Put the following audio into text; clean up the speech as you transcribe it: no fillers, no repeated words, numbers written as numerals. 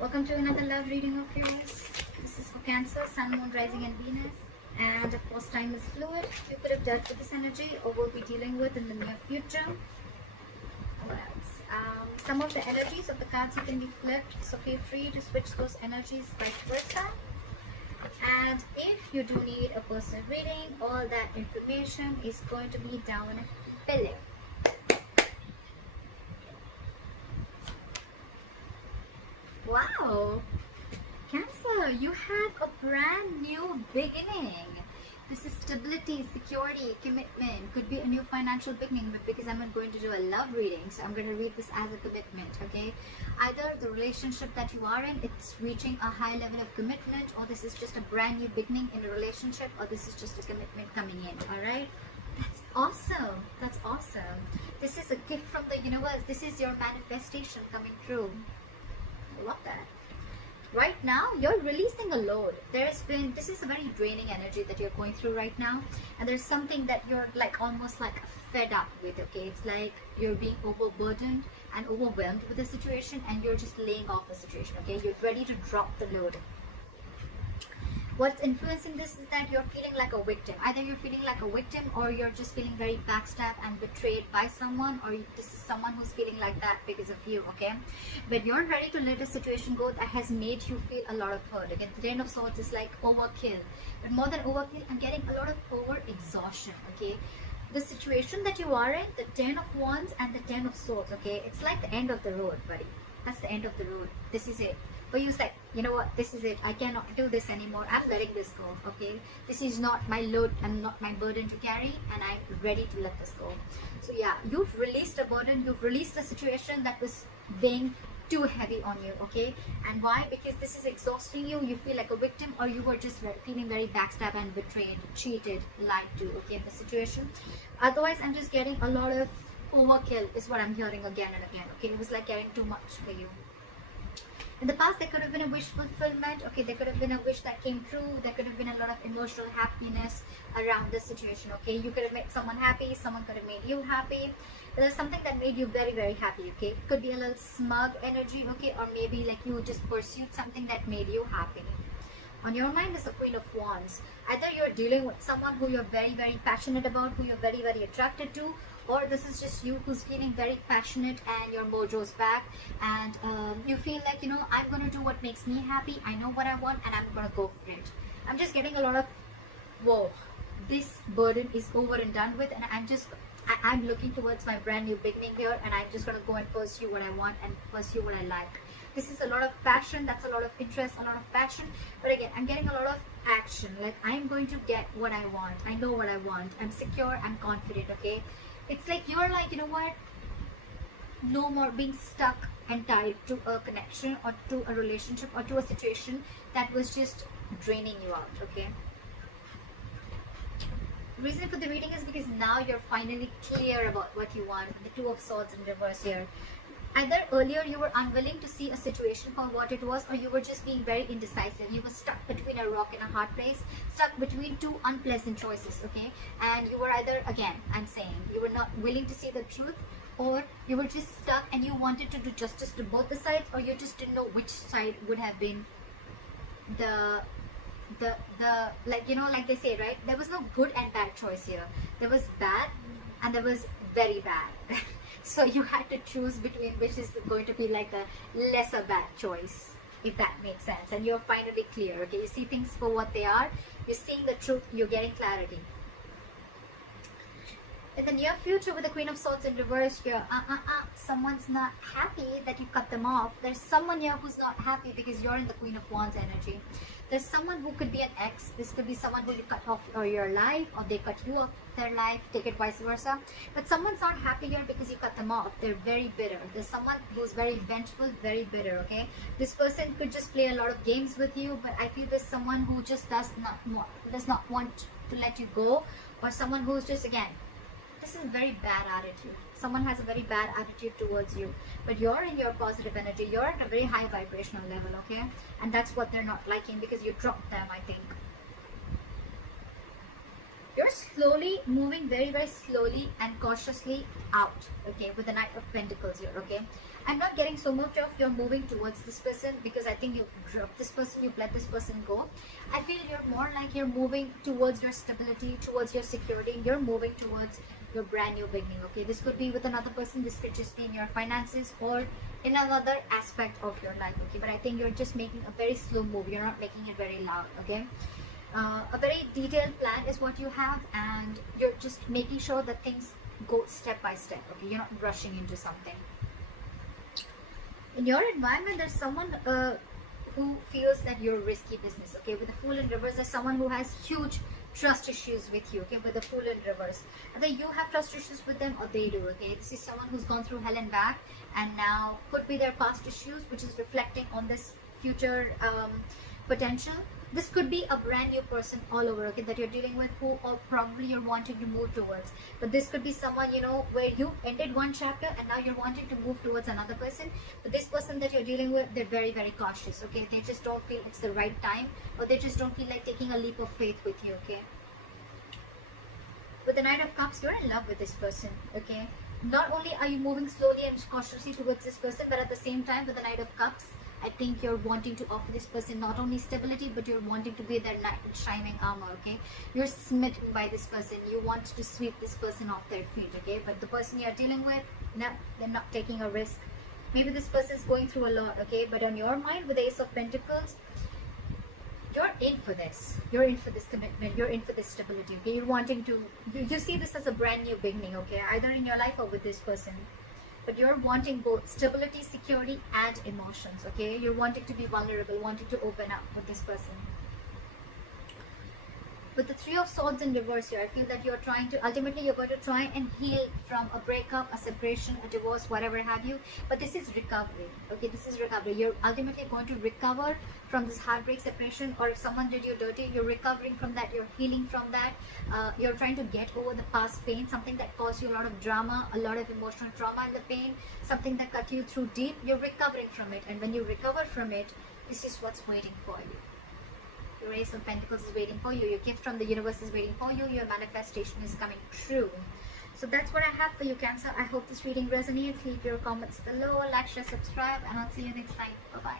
Welcome to another love reading of yours. This is for Cancer, Sun, Moon, Rising and Venus. And of course time is fluid. You could have dealt with this energy or will be dealing with in the near future. What else? Some of the energies of the cards can be flipped, so feel free to switch those energies vice versa. And if you do need a personal reading, all that information is going to be down below. Wow, Cancer, you have a brand new beginning. This is stability, security, commitment. Could be a new financial beginning, but because I'm not going to do a love reading, so I'm going to read this as a commitment, okay? Either the relationship that you are in, it's reaching a high level of commitment, or this is just a brand new beginning in a relationship, or this is just a commitment coming in, all right? That's awesome. That's awesome. This is a gift from the universe. This is your manifestation coming true. I love that. Right now you're releasing a load. This is a very draining energy that you're going through right now, and there's something that you're like almost like fed up with, okay? It's like you're being overburdened and overwhelmed with the situation, and you're just laying off the situation, okay? You're ready to drop the load. What's influencing this is that you're feeling like a victim. Either you're feeling like a victim, or you're just feeling very backstabbed and betrayed by someone, or this is someone who's feeling like that because of you, okay? But you're ready to let a situation go that has made you feel a lot of hurt. Again, the Ten of Swords is like overkill. But more than overkill, I'm getting a lot of over-exhaustion, okay? The situation that you are in, the Ten of Wands and the Ten of Swords, okay? It's like the end of the road, buddy. That's the end of the road. This is it. For you, it's like, you know what, this is it. I cannot do this anymore. I'm letting this go, okay? This is not my load and not my burden to carry, and I'm ready to let this go. So yeah, you've released a burden. You've released a situation that was being too heavy on you, okay? And why? Because this is exhausting you. You feel like a victim, or you were just feeling very backstabbed and betrayed, cheated, lied to, okay, in the situation. Otherwise, I'm just getting a lot of overkill is what I'm hearing again and again, okay? It was like getting too much for you. In the past, there could have been a wish fulfillment, okay? There could have been a wish that came true. There could have been a lot of emotional happiness around this situation, okay? You could have made someone happy. Someone could have made you happy. There's something that made you very, very happy, okay? It could be a little smug energy, okay? Or maybe like you just pursued something that made you happy. On your mind is the Queen of Wands. Either you're dealing with someone who you're very, very passionate about, who you're very, very attracted to, or this is just you who's feeling very passionate and your mojo's back, and you feel like, you know, I'm going to do what makes me happy. I know what I want, and I'm going to go for it. I'm just getting a lot of, whoa, this burden is over and done with, and I'm looking towards my brand new beginning here, and I'm just going to go and pursue what I want and pursue what I like. This is a lot of passion. That's a lot of interest, a lot of passion. But again, I'm getting a lot of action. Like, I'm going to get what I want. I know what I want. I'm secure. I'm confident, okay? It's like you're like, you know what? No more being stuck and tied to a connection or to a relationship or to a situation that was just draining you out, okay? The reason for the reading is because now you're finally clear about what you want. The Two of Swords in reverse here. Either earlier you were unwilling to see a situation for what it was, or you were just being very indecisive. You were stuck between a rock and a hard place, stuck between two unpleasant choices, okay? And you were either, again, I'm saying, you were not willing to see the truth, or you were just stuck and you wanted to do justice to both the sides, or you just didn't know which side would have been the like, you know, like they say, right? There was no good and bad choice here. There was bad and there was very bad. So you had to choose between which is going to be like a lesser bad choice, if that makes sense. And you're finally clear, okay? You see things for what they are. You're seeing the truth. You're getting clarity. In the near future, with the Queen of Swords in reverse, you're someone's not happy that you cut them off. There's someone here who's not happy because you're in the Queen of Wands energy. There's someone who could be an ex. This could be someone who you cut off your life, or they cut you off their life. Take it vice versa. But someone's not happy here because you cut them off. They're very bitter. There's someone who's very vengeful, very bitter, okay? This person could just play a lot of games with you, but I feel there's someone who just does not want to let you go, or someone who's just, again, this is a very bad attitude. Someone has a very bad attitude towards you, but you're in your positive energy. You're at a very high vibrational level, okay? And that's what they're not liking, because you dropped them, I think. You're slowly moving, very, very slowly and cautiously out, okay, with the Knight of Pentacles here, okay. I'm not getting so much of you're moving towards this person, because I think you've dropped this person, you've let this person go. I feel you're more like you're moving towards your stability, towards your security. You're moving towards your brand new beginning, okay. This could be with another person, this could just be in your finances or in another aspect of your life, okay. But I think you're just making a very slow move, you're not making it very loud, okay. A very detailed plan is what you have, and you're just making sure that things go step by step, okay. You're not rushing into something. In your environment, there's someone who feels that you're risky business, okay. With the Fool in reverse, there's someone who has huge trust issues with you, okay. With the Fool in reverse, either you have trust issues with them or they do, okay. This is someone who's gone through hell and back, and now could be their past issues, which is reflecting on this future potential. This could be a brand new person all over, okay, that you're dealing with, who or probably you're wanting to move towards. But this could be someone, you know, where you ended one chapter and now you're wanting to move towards another person. But this person that you're dealing with, they're very, very cautious, okay. They just don't feel it's the right time, or they just don't feel like taking a leap of faith with you, okay. With the Knight of Cups, you're in love with this person, okay. Not only are you moving slowly and cautiously towards this person, but at the same time, with the Knight of Cups, I think you're wanting to offer this person not only stability, but you're wanting to be their knight in shining armor, okay. You're smitten by this person, you want to sweep this person off their feet, okay. But the person you're dealing with, no, they're not taking a risk. Maybe this person is going through a lot, okay. But on your mind, with the Ace of Pentacles, you're in for this. You're in for this commitment. You're in for this stability, okay. You're wanting to, you see this as a brand new beginning, okay, either in your life or with this person. But you're wanting both stability, security, and emotions, okay. You're wanting to be vulnerable, wanting to open up with this person. With the Three of Swords in reverse here, I feel that you're trying to, ultimately you're going to try and heal from a breakup, a separation, a divorce, whatever have you. But this is recovery, okay. This is recovery. You're ultimately going to recover from this heartbreak, separation, or if someone did you dirty, you're recovering from that, you're healing from that. You're trying to get over the past pain, something that caused you a lot of drama, a lot of emotional trauma in the pain, something that cut you through deep. You're recovering from it, and when you recover from it, this is what's waiting for you. Your Ace of Pentacles is waiting for you. Your gift from the universe is waiting for you. Your manifestation is coming true. So that's what I have for you, Cancer. I hope this reading resonates. Leave your comments below, like, share, subscribe, and I'll see you next time. Bye-bye.